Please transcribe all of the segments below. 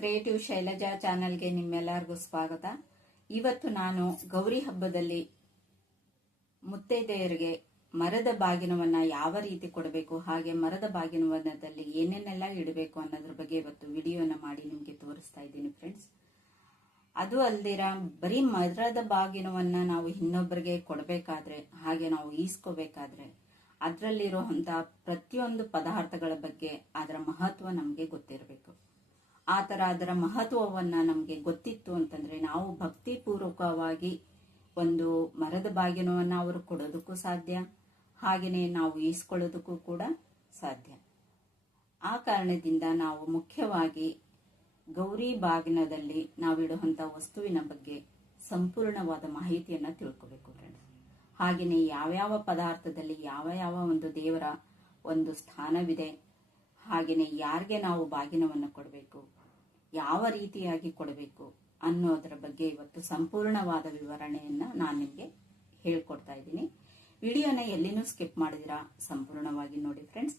Creative Shailaja ಚಾನೆಲ್ಗೆ ನಿಮ್ಮೆಲ್ಲರಿಗೂ ಸ್ವಾಗತ. ಇವತ್ತು ನಾನು ಗೌರಿ ಹಬ್ಬದಲ್ಲಿ ಮುತ್ತೈದೆಯರಿಗೆ ಮರದ ಬಾಗಿನವನ್ನ ಯಾವ ರೀತಿ ಕೊಡಬೇಕು, ಹಾಗೆ ಮರದ ಬಾಗಿನವನದಲ್ಲಿ ಏನೇನೆಲ್ಲ ಇಡಬೇಕು ಅನ್ನೋದ್ರ ಬಗ್ಗೆ ಇವತ್ತು ವಿಡಿಯೋನ ಮಾಡಿ ನಿಮ್ಗೆ ತೋರಿಸ್ತಾ ಇದ್ದೀನಿ ಫ್ರೆಂಡ್ಸ್. ಅದು ಅಲ್ದಿರ ಬರೀ ಮರದ ಬಾಗಿನವನ್ನ ನಾವು ಇನ್ನೊಬ್ಬರಿಗೆ ಕೊಡಬೇಕಾದ್ರೆ, ಹಾಗೆ ನಾವು ಈಸ್ಕೋಬೇಕಾದ್ರೆ ಅದರಲ್ಲಿರುವಂತಹ ಪ್ರತಿಯೊಂದು ಪದಾರ್ಥಗಳ ಬಗ್ಗೆ ಅದರ ಮಹತ್ವ ನಮ್ಗೆ ಗೊತ್ತಿರಬೇಕು. ಆತರ ಅದರ ಮಹತ್ವವನ್ನ ನಮ್ಗೆ ಗೊತ್ತಿತ್ತು ಅಂತಂದ್ರೆ ನಾವು ಭಕ್ತಿ ಪೂರ್ವಕವಾಗಿ ಒಂದು ಮರದ ಬಾಗಿನವನ್ನ ಅವರು ಕೊಡೋದಕ್ಕೂ ಸಾಧ್ಯ, ಹಾಗೆಯೇ ನಾವು ಈಸ್ಕೊಳ್ಳೋದಕ್ಕೂ ಕೂಡ ಸಾಧ್ಯ. ಆ ಕಾರಣದಿಂದ ನಾವು ಮುಖ್ಯವಾಗಿ ಗೌರಿ ಬಾಗಿನದಲ್ಲಿ ನಾವಿಡುವಂತ ವಸ್ತುವಿನ ಬಗ್ಗೆ ಸಂಪೂರ್ಣವಾದ ಮಾಹಿತಿಯನ್ನ ತಿಳ್ಕೋಬೇಕು ಫ್ರೆಂಡ್ಸ್. ಹಾಗೆಯೇ ಯಾವ್ಯಾವ ಪದಾರ್ಥದಲ್ಲಿ ಯಾವ ಯಾವ ಒಂದು ದೇವರ ಒಂದು ಸ್ಥಾನವಿದೆ, ಹಾಗೆಯೇ ಯಾರಿಗೆ ನಾವು ಬಾಗಿನವನ್ನು ಕೊಡಬೇಕು, ಯಾವ ರೀತಿಯಾಗಿ ಕೊಡಬೇಕು ಅನ್ನೋದರ ಬಗ್ಗೆ ಇವತ್ತು ಸಂಪೂರ್ಣವಾದ ವಿವರಣೆಯನ್ನ ನಾನು ನಿಮ್ಗೆ ಹೇಳ್ಕೊಡ್ತಾ ಇದ್ದೀನಿ. ವಿಡಿಯೋನ ಎಲ್ಲಿನೂ ಸ್ಕಿಪ್ ಮಾಡಿದಿರಾ ಸಂಪೂರ್ಣವಾಗಿ ನೋಡಿ ಫ್ರೆಂಡ್ಸ್.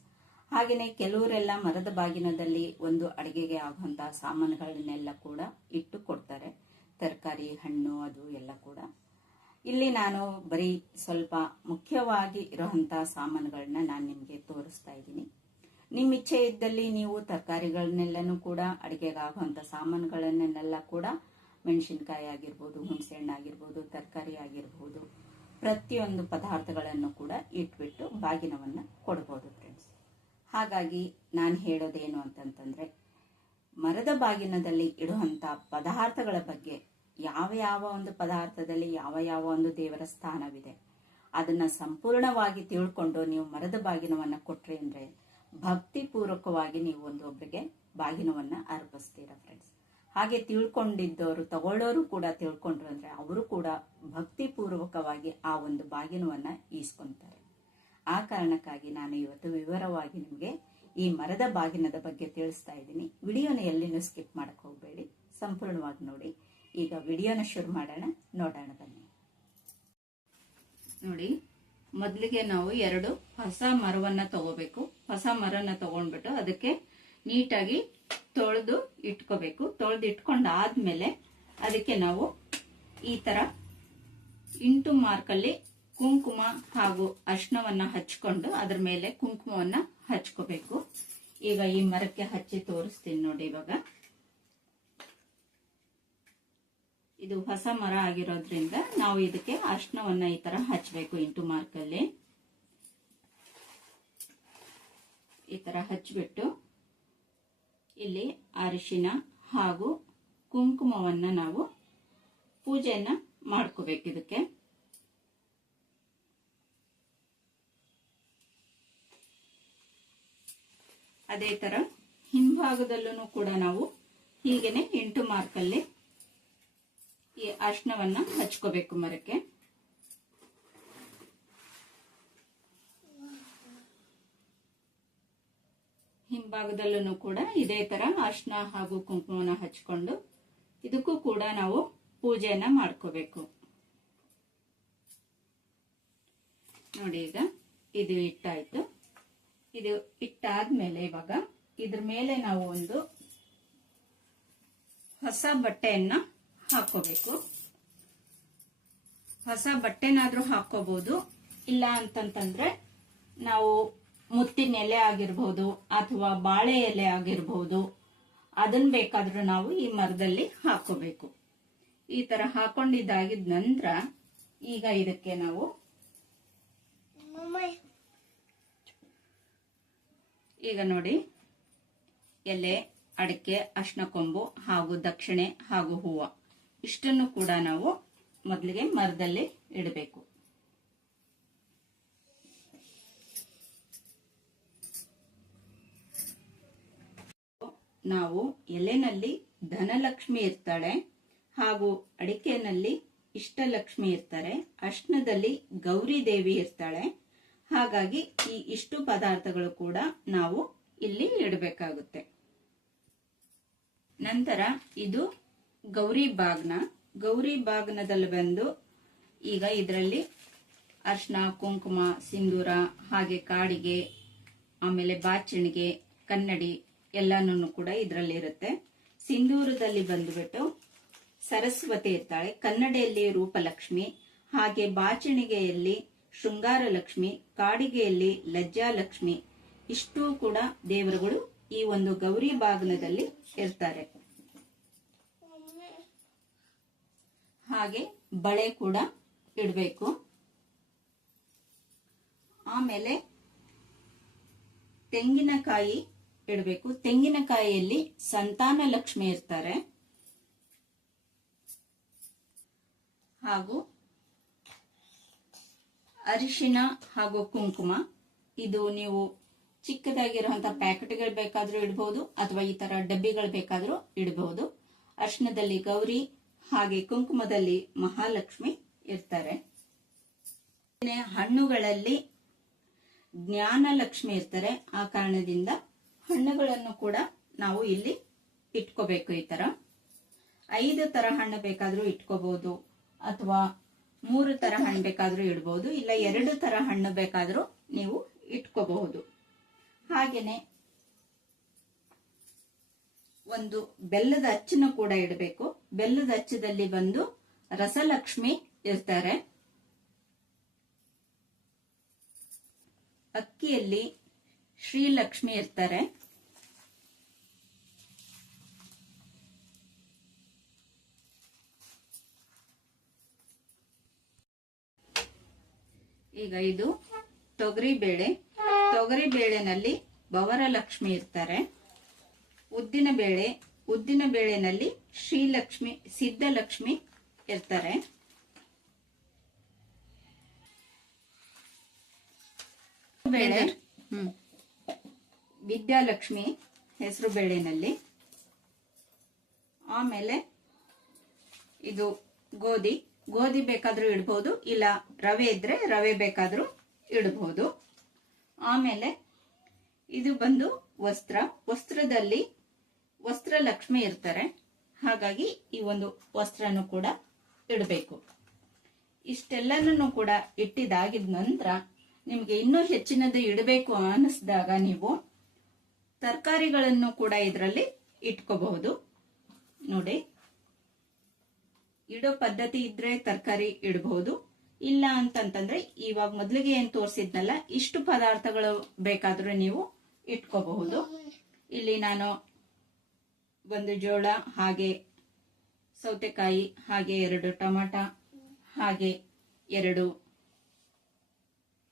ಹಾಗೆಯೇ ಕೆಲವರೆಲ್ಲ ಮರದ ಬಾಗಿನದಲ್ಲಿ ಒಂದು ಅಡಿಗೆಗೆ ಆಗುವಂತಹ ಸಾಮಾನುಗಳನ್ನೆಲ್ಲ ಕೂಡ ಇಟ್ಟು ಕೊಡ್ತಾರೆ, ತರಕಾರಿ ಹಣ್ಣು ಅದು ಎಲ್ಲ ಕೂಡ. ಇಲ್ಲಿ ನಾನು ಬರೀ ಸ್ವಲ್ಪ ಮುಖ್ಯವಾಗಿ ಇರುವಂತಹ ಸಾಮಾನುಗಳನ್ನ ನಾನು ನಿಮ್ಗೆ ತೋರಿಸ್ತಾ ಇದ್ದೀನಿ. ನಿಮ್ಮ ಇಚ್ಛೆ ಇದ್ದಲ್ಲಿ ನೀವು ತರಕಾರಿಗಳನ್ನೆಲ್ಲನೂ ಕೂಡ ಅಡಿಗೆಗಾಗುವಂತ ಸಾಮಾನುಗಳನ್ನೆಲ್ಲ ಕೂಡ ಮೆಣಸಿನಕಾಯಿ ಆಗಿರ್ಬೋದು, ಹುಣಸೆ ಹಣ್ಣು ಆಗಿರ್ಬೋದು, ತರಕಾರಿ ಆಗಿರ್ಬೋದು, ಪ್ರತಿಯೊಂದು ಪದಾರ್ಥಗಳನ್ನು ಕೂಡ ಇಟ್ಬಿಟ್ಟು ಬಾಗಿನವನ್ನ ಕೊಡಬಹುದು ಫ್ರೆಂಡ್ಸ್. ಹಾಗಾಗಿ ನಾನು ಹೇಳೋದೇನು ಅಂತಂತಂದ್ರೆ, ಮರದ ಬಾಗಿನದಲ್ಲಿ ಇಡುವಂತ ಪದಾರ್ಥಗಳ ಬಗ್ಗೆ, ಯಾವ ಯಾವ ಒಂದು ಪದಾರ್ಥದಲ್ಲಿ ಯಾವ ಯಾವ ಒಂದು ದೇವರ ಸ್ಥಾನವಿದೆ ಅದನ್ನ ಸಂಪೂರ್ಣವಾಗಿ ತಿಳ್ಕೊಂಡು ನೀವು ಮರದ ಬಾಗಿನವನ್ನ ಕೊಟ್ರಿ ಅಂದ್ರೆ ಭಕ್ತಿ ಪೂರ್ವಕವಾಗಿ ನೀವು ಒಂದೊಬ್ಬರಿಗೆ ಬಾಗಿನವನ್ನ ಅರ್ಪಿಸ್ತೀರಾ ಫ್ರೆಂಡ್ಸ್. ಹಾಗೆ ತಿಳ್ಕೊಂಡಿದ್ದವರು ತಗೊಳ್ಳೋರು ಕೂಡ ತಿಳ್ಕೊಂಡ್ರು ಅಂದ್ರೆ ಅವರು ಕೂಡ ಭಕ್ತಿ ಪೂರ್ವಕವಾಗಿ ಆ ಒಂದು ಬಾಗಿನವನ್ನ ಈಸ್ಕೊಂತಾರೆ. ಆ ಕಾರಣಕ್ಕಾಗಿ ನಾನು ಇವತ್ತು ವಿವರವಾಗಿ ನಿಮ್ಗೆ ಈ ಮರದ ಬಾಗಿನದ ಬಗ್ಗೆ ತಿಳಿಸ್ತಾ ಇದ್ದೀನಿ. ವಿಡಿಯೋನ ಎಲ್ಲಿನೂ ಸ್ಕಿಪ್ ಮಾಡಕ್ ಹೋಗ್ಬೇಡಿ, ಸಂಪೂರ್ಣವಾಗಿ ನೋಡಿ. ಈಗ ವಿಡಿಯೋನ ಶುರು ಮಾಡೋಣ, ನೋಡೋಣ ಬನ್ನಿ. ನೋಡಿ, ಮೊದಲಿಗೆ ನಾವು 2 ಹೊಸ ಮರವನ್ನ ತಗೋಬೇಕು. ಹೊಸ ಮರನ ತಗೊಂಡ್ಬಿಟ್ಟು ಅದಕ್ಕೆ ನೀಟಾಗಿ ತೊಳೆದು ಇಟ್ಕೋಬೇಕು. ತೊಳೆದು ಇಟ್ಕೊಂಡಾದ್ಮೇಲೆ ಅದಕ್ಕೆ ನಾವು ಈ ತರ ಇಂಟು ಮಾರ್ಕಲ್ಲಿ ಕುಂಕುಮ ಹಾಗೂ ಅರ್ಶನವನ್ನ ಹಚ್ಕೊಂಡು ಅದ್ರ ಮೇಲೆ ಕುಂಕುಮವನ್ನ ಹಚ್ಕೋಬೇಕು. ಈಗ ಈ ಮರಕ್ಕೆ ಹಚ್ಚಿ ತೋರಿಸ್ತೀನಿ ನೋಡಿ. ಇವಾಗ ಇದು ಹೊಸ ಮರ ಆಗಿರೋದ್ರಿಂದ ನಾವು ಇದಕ್ಕೆ ಅರ್ಶನವನ್ನ ಈ ತರ ಹಚ್ಚಬೇಕು. ಇಂಟು ಮಾರ್ಕಲ್ಲಿ ಈ ತರ ಹಚ್ಬಿಟ್ಟು ಇಲ್ಲಿ ಅರಿಶಿನ ಹಾಗೂ ಕುಂಕುಮವನ್ನ ನಾವು ಪೂಜೆಯನ್ನ ಮಾಡ್ಕೋಬೇಕು. ಇದಕ್ಕೆ ಅದೇ ತರ ಹಿಂಭಾಗದಲ್ಲೂ ಕೂಡ ನಾವು ಹೀಗೇನೆ ಇಂಟು ಮಾರ್ಕಲ್ಲಿ ಈ ಅರ್ಶನವನ್ನ ಹಚ್ಕೋಬೇಕು ಮರಕ್ಕೆ. ಹಿಂಭಾಗದಲ್ಲೂ ಕೂಡ ಇದೇ ತರ ಅರ್ಶನ ಹಾಗೂ ಕುಂಕುಮನ ಹಚ್ಕೊಂಡು ಇದಕ್ಕೂ ಕೂಡ ನಾವು ಪೂಜೆಯನ್ನ ಮಾಡ್ಕೋಬೇಕು. ನೋಡಿ, ಈಗ ಇದು ಇಟ್ಟಾಯ್ತು. ಇದು ಇಟ್ಟಾದ್ಮೇಲೆ ಇವಾಗ ಇದ್ರ ಮೇಲೆ ನಾವು ಒಂದು ಹೊಸ ಬಟ್ಟೆಯನ್ನ ಹಾಕೋಬೇಕು. ಹೊಸ ಬಟ್ಟೆನಾದ್ರೂ ಹಾಕೋಬಹುದು, ಇಲ್ಲ ಅಂತಂತಂದ್ರೆ ನಾವು ಮುತ್ತಿನ ಎಲೆ ಆಗಿರ್ಬಹುದು ಅಥವಾ ಬಾಳೆ ಎಲೆ ಆಗಿರ್ಬಹುದು, ಅದನ್ನ ಬೇಕಾದ್ರೂ ನಾವು ಈ ಮರದಲ್ಲಿ ಹಾಕೋಬೇಕು. ಈ ತರ ಹಾಕೊಂಡಿದ್ದಾಗಿದ ನಂತರ ಈಗ ಇದಕ್ಕೆ ನಾವು ಈಗ ನೋಡಿ ಎಲೆ, ಅಡಿಕೆ, ಅರ್ಶನ ಕೊಂಬು ಹಾಗೂ ದಕ್ಷಿಣೆ ಹಾಗೂ ಹೂವು ಇಷ್ಟನ್ನು ಕೂಡ ನಾವು ಮೊದಲಿಗೆ ಮರದಲ್ಲಿ ಇಡಬೇಕು. ನಾವು ಎಲೆನಲ್ಲಿ ಧನಲಕ್ಷ್ಮಿ ಇರ್ತಾಳೆ, ಹಾಗೂ ಅಡಿಕೆನಲ್ಲಿ ಇಷ್ಟಲಕ್ಷ್ಮಿ ಇರ್ತಾರೆ, ಅರ್ಶನದಲ್ಲಿ ಗೌರಿ ದೇವಿ ಇರ್ತಾಳೆ. ಹಾಗಾಗಿ ಈ ಇಷ್ಟು ಪದಾರ್ಥಗಳು ಕೂಡ ನಾವು ಇಲ್ಲಿ ಇಡಬೇಕಾಗುತ್ತೆ. ನಂತರ ಇದು ಗೌರಿ ಬಾಗ್ನ. ಗೌರಿ ಬಾಗ್ನದಲ್ಲಿ ಬಂದು ಈಗ ಇದರಲ್ಲಿ ಅರ್ಶನ, ಕುಂಕುಮ, ಸಿಂಧೂರ, ಹಾಗೆ ಕಾಡಿಗೆ, ಆಮೇಲೆ ಬಾಚಣಿಗೆ, ಕನ್ನಡಿ ಎಲ್ಲಾನು ಕೂಡ ಇದರಲ್ಲಿ ಇರುತ್ತೆ. ಸಿಂಧೂರದಲ್ಲಿ ಬಂದುಬಿಟ್ಟು ಸರಸ್ವತಿ ಇರ್ತಾಳೆ, ಕನ್ನಡಿಯಲ್ಲಿ ರೂಪಲಕ್ಷ್ಮಿ, ಹಾಗೆ ಬಾಚಣಿಗೆಯಲ್ಲಿ ಶೃಂಗಾರ ಲಕ್ಷ್ಮಿ, ಕಾಡಿಗೆಯಲ್ಲಿ ಲಜ್ಜಾಲಕ್ಷ್ಮಿ, ಇಷ್ಟೂ ಕೂಡ ದೇವರುಗಳು ಈ ಒಂದು ಗೌರಿ ಬಾಗಿನದಲ್ಲಿ ಇರ್ತಾರೆ. ಹಾಗೆ ಬಳೆ ಕೂಡ ಇಡಬೇಕು. ಆಮೇಲೆ ತೆಂಗಿನಕಾಯಿ ಇಡಬೇಕು. ತೆಂಗಿನಕಾಯಿಯಲ್ಲಿ ಸಂತಾನ ಲಕ್ಷ್ಮಿ ಇರ್ತಾರೆ. ಹಾಗೂ ಅರಿಶಿನ ಹಾಗೂ ಕುಂಕುಮ, ಇದು ನೀವು ಚಿಕ್ಕದಾಗಿರುವಂತಹ ಪ್ಯಾಕೆಟ್ಗಳು ಬೇಕಾದ್ರೂ ಇಡಬಹುದು ಅಥವಾ ಈ ತರ ಡಬ್ಬಿಗಳು ಬೇಕಾದ್ರೂ ಇಡಬಹುದು. ಅರಿಶಿನದಲ್ಲಿ ಗೌರಿ ಹಾಗೆ ಕುಂಕುಮದಲ್ಲಿ ಮಹಾಲಕ್ಷ್ಮಿ ಇರ್ತಾರೆ. ಹಣ್ಣುಗಳಲ್ಲಿ ಜ್ಞಾನ ಲಕ್ಷ್ಮಿ ಇರ್ತಾರೆ. ಆ ಕಾರಣದಿಂದ ಹಣ್ಣುಗಳನ್ನು ಕೂಡ ನಾವು ಇಲ್ಲಿ ಇಟ್ಕೋಬೇಕು. ಈ ತರ 5 ತರ ಹಣ್ಣು ಬೇಕಾದ್ರೂ ಇಟ್ಕೋಬಹುದು, ಅಥವಾ 3 ತರ ಹಣ್ಣು ಬೇಕಾದ್ರೂ ಇಡಬಹುದು, ಇಲ್ಲ 2 ತರ ಹಣ್ಣು ಬೇಕಾದ್ರೂ ನೀವು ಇಟ್ಕೋಬಹುದು. ಹಾಗೇನೆ ಒಂದು ಬೆಲ್ಲದ ಅಚ್ಚನ್ನು ಕೂಡ ಇಡಬೇಕು. ಬೆಲ್ಲದ ಅಚ್ಚದಲ್ಲಿ ಬಂದು ರಸಲಕ್ಷ್ಮಿ ಇರ್ತಾರೆ. ಅಕ್ಕಿಯಲ್ಲಿ ಶ್ರೀಲಕ್ಷ್ಮಿ ಇರ್ತಾರೆ. ಈಗ ಇದು ತೊಗರಿ ಬೇಳೆ. ತೊಗರಿ ಬೇಳೆನಲ್ಲಿ ಬವರಲಕ್ಷ್ಮಿ ಇರ್ತಾರೆ. ಉದ್ದಿನ ಬೇಳೆನಲ್ಲಿ ಶ್ರೀಲಕ್ಷ್ಮಿ ಸಿದ್ಧಲಕ್ಷ್ಮಿ ಇರ್ತಾರೆ. ಬೇಳೆ ವಿದ್ಯಾಲಕ್ಷ್ಮಿ ಹೆಸರು ಬೇಳೆನಲ್ಲಿ. ಆಮೇಲೆ ಇದು ಗೋಧಿ ಬೇಕಾದ್ರೂ ಇಡಬಹುದು, ಇಲ್ಲ ರವೆ ಇದ್ರೆ ರವೆ ಬೇಕಾದ್ರೂ ಇಡಬಹುದು. ಆಮೇಲೆ ಇದು ಬಂದು ವಸ್ತ್ರದಲ್ಲಿ ವಸ್ತ್ರಲಕ್ಷ್ಮಿ ಇರ್ತಾರೆ. ಹಾಗಾಗಿ ಈ ಒಂದು ವಸ್ತ್ರನು ಕೂಡ ಇಡಬೇಕು. ಇಷ್ಟೆಲ್ಲನೂ ಕೂಡ ಇಟ್ಟಿದಾಗಿದ ನಂತರ ನಿಮ್ಗೆ ಇನ್ನೂ ಹೆಚ್ಚಿನದು ಇಡಬೇಕು ಅನಿಸಿದಾಗ ನೀವು ತರಕಾರಿಗಳನ್ನು ಕೂಡ ಇದರಲ್ಲಿ ಇಟ್ಕೋಬಹುದು. ನೋಡಿ, ಇಡೋ ಪದ್ಧತಿ ಇದ್ರೆ ತರಕಾರಿ ಇಡಬಹುದು. ಇಲ್ಲ ಅಂತಂತಂದ್ರೆ ಇವಾಗ ಮೊದಲಿಗೆ ಏನ್ ತೋರಿಸಿದ್ನಲ್ಲ, ಇಷ್ಟು ಪದಾರ್ಥಗಳು ಬೇಕಾದ್ರೂ ನೀವು ಇಟ್ಕೋಬಹುದು. ಇಲ್ಲಿ ನಾನು ಒಂದು ಜೋಳ, ಹಾಗೆ ಸೌತೆಕಾಯಿ, ಹಾಗೆ 2 ಟೊಮಾಟ, ಹಾಗೆ 2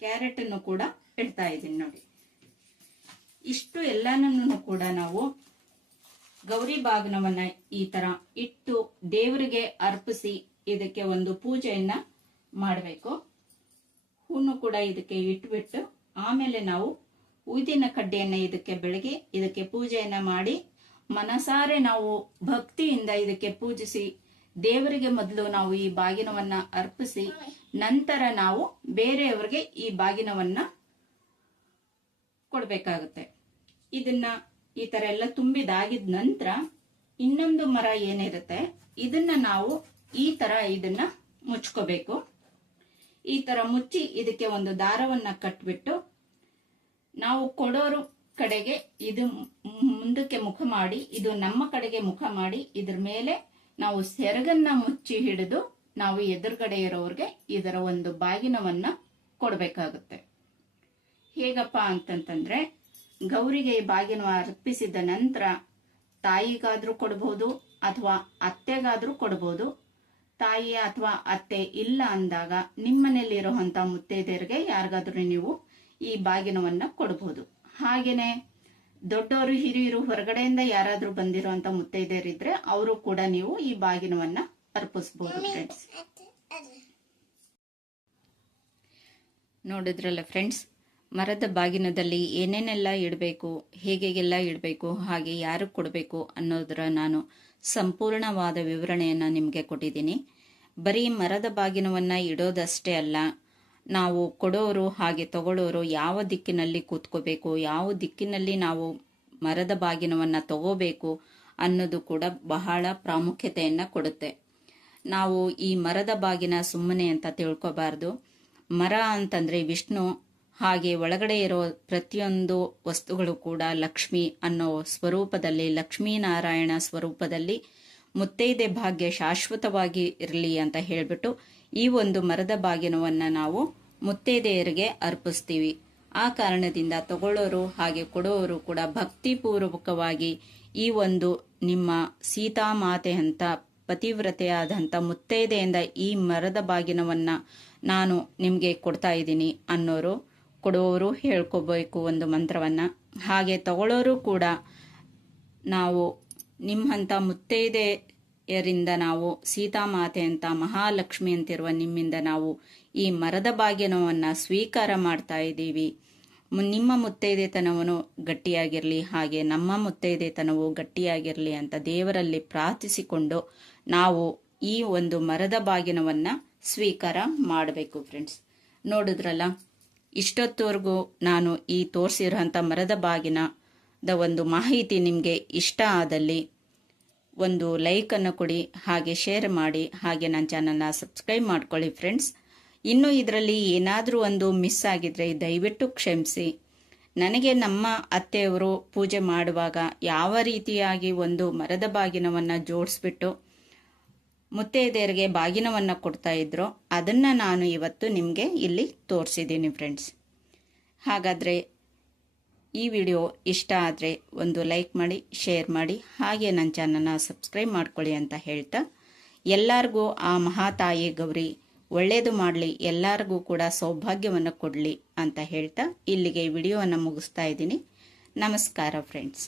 ಕ್ಯಾರೆಟ್ ಅನ್ನು ಕೂಡ ಇಡ್ತಾ ಇದ್ದೀನಿ. ನೋಡಿ, ಇಷ್ಟು ಎಲ್ಲಾನು ಕೂಡ ನಾವು ಗೌರಿ ಬಾಗ್ನವನ್ನ ಈ ತರ ಇಟ್ಟು ದೇವರಿಗೆ ಅರ್ಪಿಸಿ ಇದಕ್ಕೆ ಒಂದು ಪೂಜೆಯನ್ನ ಮಾಡಬೇಕು. ಹೂನು ಕೂಡ ಇದಕ್ಕೆ ಇಟ್ಬಿಟ್ಟು ಆಮೇಲೆ ನಾವು ಊದಿನ ಕಡ್ಡಿಯನ್ನ ಇದಕ್ಕೆ ಬೆಳಗ್ಗೆ ಇದಕ್ಕೆ ಪೂಜೆಯನ್ನ ಮಾಡಿ ಮನಸಾರೆ ನಾವು ಭಕ್ತಿಯಿಂದ ಇದಕ್ಕೆ ಪೂಜಿಸಿ ದೇವರಿಗೆ ಮೊದಲು ನಾವು ಈ ಬಾಗಿನವನ್ನ ಅರ್ಪಿಸಿ ನಂತರ ನಾವು ಬೇರೆಯವರಿಗೆ ಈ ಬಾಗಿನವನ್ನ ಕೊಡ್ಬೇಕಾಗುತ್ತೆ. ಇದನ್ನ ಈ ತರ ಎಲ್ಲ ತುಂಬಿದಾಗಿದ ನಂತರ ಇನ್ನೊಂದು ಮರ ಏನಿರುತ್ತೆ ಇದನ್ನ ನಾವು ಈ ತರ ಇದನ್ನ ಮುಚ್ಕೋಬೇಕು. ಈ ತರ ಮುಚ್ಚಿ ಇದಕ್ಕೆ ಒಂದು ದಾರವನ್ನ ಕಟ್ಬಿಟ್ಟು ನಾವು ಕೊಡೋರು ಕಡೆಗೆ ಇದು ಮುಂದಕ್ಕೆ ಮುಖ ಮಾಡಿ, ಇದು ನಮ್ಮ ಕಡೆಗೆ ಮುಖ ಮಾಡಿ, ಇದ್ರ ಮೇಲೆ ನಾವು ಸೆರಗನ್ನ ಮುಚ್ಚಿ ಹಿಡಿದು ನಾವು ಎದುರುಗಡೆ ಇರೋರ್ಗೆ ಇದರ ಒಂದು ಬಾಗಿನವನ್ನ ಕೊಡ್ಬೇಕಾಗುತ್ತೆ. ಹೇಗಪ್ಪ ಅಂತಂತಂದ್ರೆ, ಗೌರಿಗೆ ಈ ಬಾಗಿನ ಅರ್ಪಿಸಿದ ನಂತರ ತಾಯಿಗಾದ್ರೂ ಕೊಡಬಹುದು ಅಥವಾ ಅತ್ತೆಗಾದ್ರೂ ಕೊಡಬಹುದು. ತಾಯಿ ಅಥವಾ ಅತ್ತೆ ಇಲ್ಲ ಅಂದಾಗ ನಿಮ್ಮನೇಲಿರುವಂತ ಮುತ್ತೈದೆಯರಿಗೆ ಯಾರಿಗಾದ್ರೂ ನೀವು ಈ ಬಾಗಿನವನ್ನ ಕೊಡಬಹುದು. ಹಾಗೇನೆ ದೊಡ್ಡವರು ಹಿರಿಯರು ಹೊರಗಡೆಯಿಂದ ಯಾರಾದ್ರೂ ಬಂದಿರುವಂತ ಮುತ್ತೈದೆಯರಿದ್ರೆ ಅವರು ಕೂಡ ನೀವು ಈ ಬಾಗಿನವನ್ನ ಅರ್ಪಿಸಬಹುದು. ಫ್ರೆಂಡ್ಸ್, ನೋಡಿದ್ರಲ್ಲ ಫ್ರೆಂಡ್ಸ್, ಮರದ ಬಾಗಿನದಲ್ಲಿ ಏನೇನೆಲ್ಲ ಇಡಬೇಕು, ಹೇಗೆಲ್ಲ ಇಡಬೇಕು, ಹಾಗೆ ಯಾರು ಕೊಡಬೇಕು ಅನ್ನೋದರ ನಾನು ಸಂಪೂರ್ಣವಾದ ವಿವರಣೆಯನ್ನ ನಿಮಗೆ ಕೊಟ್ಟಿದ್ದೀನಿ. ಬರೀ ಮರದ ಬಾಗಿನವನ್ನ ಇಡೋದಷ್ಟೇ ಅಲ್ಲ, ನಾವು ಕೊಡೋರು ಹಾಗೆ ತಗೊಳ್ಳೋರು ಯಾವ ದಿಕ್ಕಿನಲ್ಲಿ ಕೂತ್ಕೋಬೇಕು, ಯಾವ ದಿಕ್ಕಿನಲ್ಲಿ ನಾವು ಮರದ ಬಾಗಿನವನ್ನ ತಗೋಬೇಕು ಅನ್ನೋದು ಕೂಡ ಬಹಳ ಪ್ರಾಮುಖ್ಯತೆಯನ್ನ ಕೊಡುತ್ತೆ. ನಾವು ಈ ಮರದ ಬಾಗಿನ ಸುಮ್ಮನೆ ಅಂತ ತಿಳ್ಕೋಬಾರ್ದು. ಮರ ಅಂತಂದ್ರೆ ವಿಷ್ಣು ಹಾಗೆ ಒಳಗಡೆ ಇರೋ ಪ್ರತಿಯೊಂದು ವಸ್ತುಗಳು ಕೂಡ ಲಕ್ಷ್ಮಿ ಅನ್ನೋ ಸ್ವರೂಪದಲ್ಲಿ, ಲಕ್ಷ್ಮೀನಾರಾಯಣ ಸ್ವರೂಪದಲ್ಲಿ ಮುತ್ತೈದೆ ಭಾಗ್ಯ ಶಾಶ್ವತವಾಗಿ ಇರಲಿ ಅಂತ ಹೇಳಿಬಿಟ್ಟು ಈ ಒಂದು ಮರದ ಬಾಗಿನವನ್ನು ನಾವು ಮುತ್ತೈದೆಯರಿಗೆ ಅರ್ಪಿಸ್ತೀವಿ. ಆ ಕಾರಣದಿಂದ ತಗೊಳ್ಳೋರು ಹಾಗೆ ಕೊಡೋರು ಕೂಡ ಭಕ್ತಿಪೂರ್ವಕವಾಗಿ ಈ ಒಂದು ನಿಮ್ಮ ಸೀತಾಮಾತೆ ಅಂತ ಪತಿವ್ರತೆಯಾದಂಥ ಮುತ್ತೈದೆಯಿಂದ ಈ ಮರದ ಬಾಗಿನವನ್ನು ನಾನು ನಿಮಗೆ ಕೊಡ್ತಾ ಇದ್ದೀನಿ ಅನ್ನೋರು, ಕೊಡೋರು ಹೇಳ್ಕೋಬೇಕು ಒಂದು ಮಂತ್ರವನ್ನು. ಹಾಗೆ ತಗೊಳ್ಳೋರು ಕೂಡ ನಾವು ನಿಮ್ಮಂಥ ಮುತ್ತೈದೆಯರಿಂದ ನಾವು ಸೀತಾಮಾತೆ ಅಂತ ಮಹಾಲಕ್ಷ್ಮಿ ಅಂತಿರುವ ನಿಮ್ಮಿಂದ ನಾವು ಈ ಮರದ ಬಾಗಿನವನ್ನು ಸ್ವೀಕಾರ ಮಾಡ್ತಾ ಇದ್ದೀವಿ. ನಿಮ್ಮ ಮುತ್ತೈದೆತನವನ್ನು ಗಟ್ಟಿಯಾಗಿರಲಿ, ಹಾಗೆ ನಮ್ಮ ಮುತ್ತೈದೆತನವು ಗಟ್ಟಿಯಾಗಿರಲಿ ಅಂತ ದೇವರಲ್ಲಿ ಪ್ರಾರ್ಥಿಸಿಕೊಂಡು ನಾವು ಈ ಒಂದು ಮರದ ಬಾಗಿನವನ್ನು ಸ್ವೀಕಾರ ಮಾಡಬೇಕು. ಫ್ರೆಂಡ್ಸ್, ನೋಡಿದ್ರಲ್ಲ, ಇಷ್ಟೊತ್ತವರೆಗೂ ನಾನು ಈ ತೋರಿಸಿರೋಂಥ ಮರದ ಬಾಗಿನದ ಒಂದು ಮಾಹಿತಿ ನಿಮಗೆ ಇಷ್ಟ ಆದಲ್ಲಿ ಒಂದು ಲೈಕನ್ನು ಕೊಡಿ, ಹಾಗೆ ಶೇರ್ ಮಾಡಿ, ಹಾಗೆ ನನ್ನ ಚಾನಲ್ನ ಸಬ್ಸ್ಕ್ರೈಬ್ ಮಾಡ್ಕೊಳ್ಳಿ. ಫ್ರೆಂಡ್ಸ್, ಇನ್ನು ಇದರಲ್ಲಿ ಏನಾದರೂ ಒಂದು ಮಿಸ್ ಆಗಿದ್ರೆ ದಯವಿಟ್ಟು ಕ್ಷಮಿಸಿ. ನನಗೆ ನಮ್ಮ ಅತ್ತೆಯವರು ಪೂಜೆ ಮಾಡುವಾಗ ಯಾವ ರೀತಿಯಾಗಿ ಒಂದು ಮರದ ಬಾಗಿನವನ್ನು ಜೋಡಿಸ್ಬಿಟ್ಟು ಮುತ್ತೈದೆಯರಿಗೆ ಬಾಗಿನವನ್ನು ಕೊಡ್ತಾ ಇದ್ರು ಅದನ್ನು ನಾನು ಇವತ್ತು ನಿಮಗೆ ಇಲ್ಲಿ ತೋರಿಸಿದ್ದೀನಿ. ಫ್ರೆಂಡ್ಸ್, ಹಾಗಾದರೆ ಈ ವಿಡಿಯೋ ಇಷ್ಟ ಆದರೆ ಒಂದು ಲೈಕ್ ಮಾಡಿ, ಶೇರ್ ಮಾಡಿ, ಹಾಗೆ ನನ್ನ ಚಾನಲ್ನ ಸಬ್ಸ್ಕ್ರೈಬ್ ಮಾಡ್ಕೊಳ್ಳಿ ಅಂತ ಹೇಳ್ತಾ, ಎಲ್ಲರಿಗೂ ಆ ಮಹಾತಾಯಿ ಗೌರಿ ಒಳ್ಳೆಯದು ಮಾಡಲಿ, ಎಲ್ಲರಿಗೂ ಕೂಡ ಸೌಭಾಗ್ಯವನ್ನು ಕೊಡಲಿ ಅಂತ ಹೇಳ್ತಾ ಇಲ್ಲಿಗೆ ವಿಡಿಯೋವನ್ನು ಮುಗಿಸ್ತಾ ಇದ್ದೀನಿ. ನಮಸ್ಕಾರ ಫ್ರೆಂಡ್ಸ್.